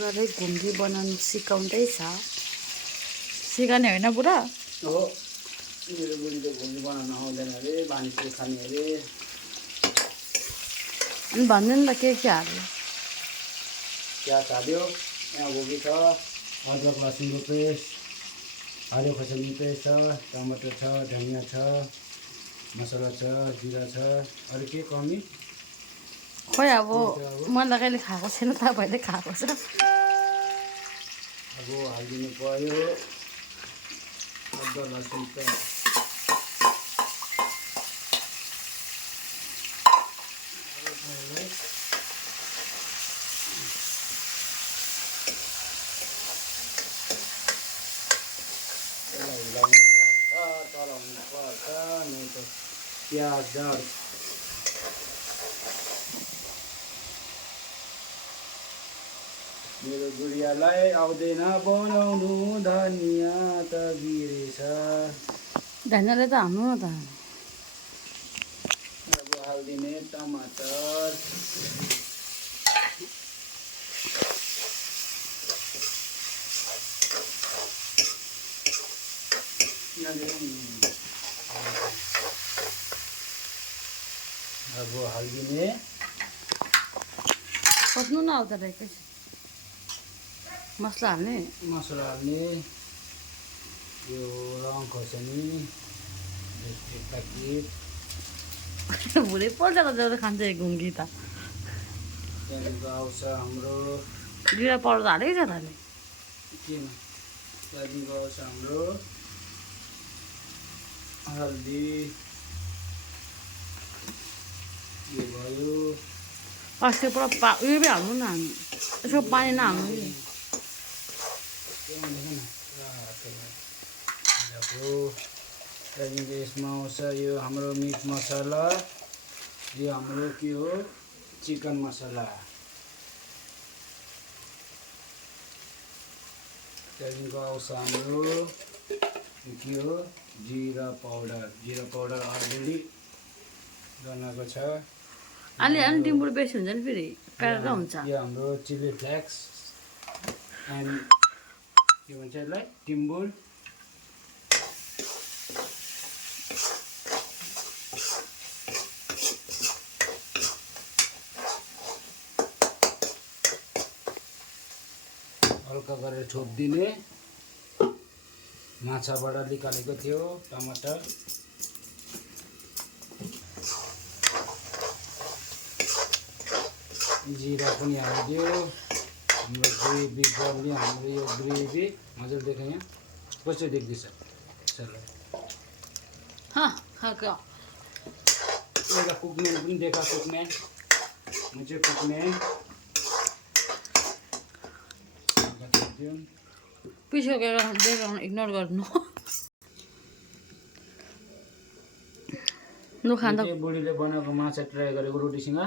बुढाले घुङ्गी बनाउनु सिकाउँदैछ। सिकाउने होइन बुढा? हो, मेरो बुढीले घुङ्गी बनाउन आउँदैन अरे, बानीले खाने अरे। अनि भन्नु नि त के हाल्यो? प्याज हाल्यो, यहाँ घुङ्गी छ, अदरक लसुनको पेस्ट, हरियो खोर्सानी पेस्ट छ, टमाटर छ, धनियाँ छ, मसला छ, जिरा छ। अरू के कमी? खोइ अब मैले कहिले खाएको छैन, तपाईँले खाएको छ। अब हालिदिनु पर्यो अदरक लसुन पेस्ट। चलाउनु पर्छ नहीं त प्याज डर। मेरो गुडियालाई आउँदैन बनाउनु, धनियाँ त गिरेछ। धनियाँले त हाल्नु न त। अब हालिदिने टमाटर, अब हालिदिने खोज्नु न आउँदो रहेछ मसला हाल्ने। मसला हाल्ने, यो रङ खोर्सानी एक प्याकेट, भुँडै पोल्छको जस्तो खान्छ यो घुङ्गी त। त्यहाँदेखिको आउँछ हाम्रो जिरा पाउडर त हालेकै छ त अहिले। केमा, त्यहाँदेखिको आउँछ हाम्रो हल्दी, यो भयो। अस्ति पुरा उयो पनि हाल्नु न, यसो पानी नहाल्नु कि। त्यहाँदेखिको यसमा आउँछ यो हाम्रो मिट मसला, यो हाम्रो के हो चिकन मसला। त्यहाँदेखिको आउँछ हाम्रो के हो जिरा पाउडर। जिरा पाउडर अलरेडी बनाएको छ। अलि अलि टिम्बुर बेसी हुन्छ नि फेरि प्यारा हुन्छ। यो हाम्रो चिली फ्लेक्स एन्ड के भन्छ यसलाई टिम्बुर। हल्का गरेर छोपिदिने। माछाबाट निकालेको थियो टमाटर, जिरा पनि हालिदियो। हाम्रो ग्रेभी गर्ने, हाम्रो यो ग्रेभी मजाले देख्यो यहाँ कसरी देख्दैछ यसलाई। एउटा कुकम्यान पनि देखा, कुकम्यान म चाहिँ कुकम्यान। पिछो ब्याकग्राउन्ड इग्नोर गर्नु। लु खाँदा बुढीले बनाएको माछा ट्राई गरेको रोटीसँग।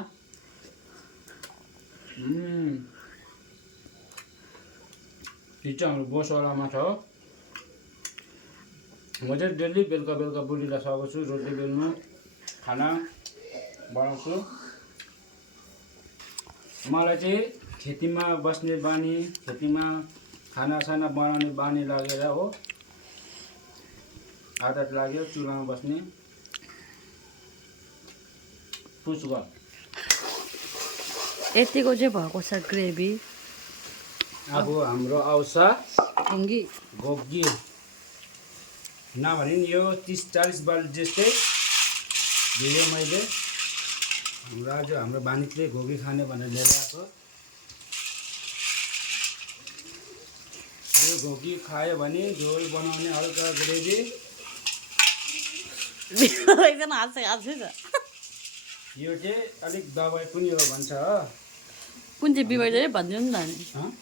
यो चाहिँ हाम्रो बसवाला माछा हो। म चाहिँ डेली बेलुका बेलुका बुढीलाई सघाउँछु रोटी बेल्नु, खाना बनाउँछु। मलाई चाहिँ खेतीमा बस्ने बानी, खेतीमा खानासाना बनाउने बानी लागेर हो, आदत लाग्यो चुलामा बस्ने। पुच्छ यतिको चाहिँ भएको छ ग्रेभी। अब हाम्रो आउँछ घुङ्गी। घोगी नभने यो 30-40 बार जस्तै भिडियो मैले हाम्रो आज हाम्रो बानीले घोगी खाने भनेर लिएर आएको। यो घोगी खायो भने झोल बनाउने हल्का ग्रेभी। एकजना हाल्छ यो चाहिँ अलिक दबाई पनि हो भन्छ हो। कुन चाहिँ बिमारी भनिदिनु नि त नि,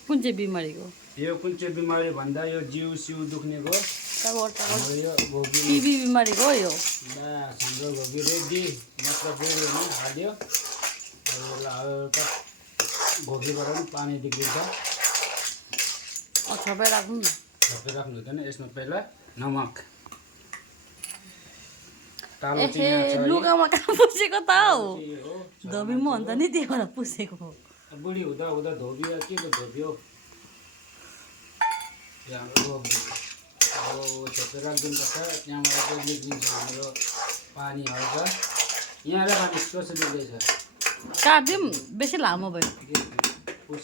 कुन चाहिँ बिमारीको? यो कुन चाहिँ बिमारी भन्दा यो जिउ सिउ दुख्नेको, यो घोगी टिबी बिमारीको हो यो। हाम्रो घोगी रेडी, मतलब रेडी हुनु हाल्यो। हल्का घोगीबाट पनि पानी निक्लिन्छ। छोपे राख्नु न। छोपे राख्नु हुँदैन, यसमा पहिला नमक। लुगामा कहाँ पुसेको त हौ, धोबी म अन्त नि त्यही भएर पुसेको। बुढी हुँदा हुँदा धोबी के को धोबी हो? हाम्रो अब छोपेर राखिदिनुपर्छ त्यहाँबाट चाहिँ निस्किन्छ हाम्रो पानी हल्छ यहाँबाट पानी कसरी निस्किँदैछ काटिदिउँ बेसी लामो भयो पुस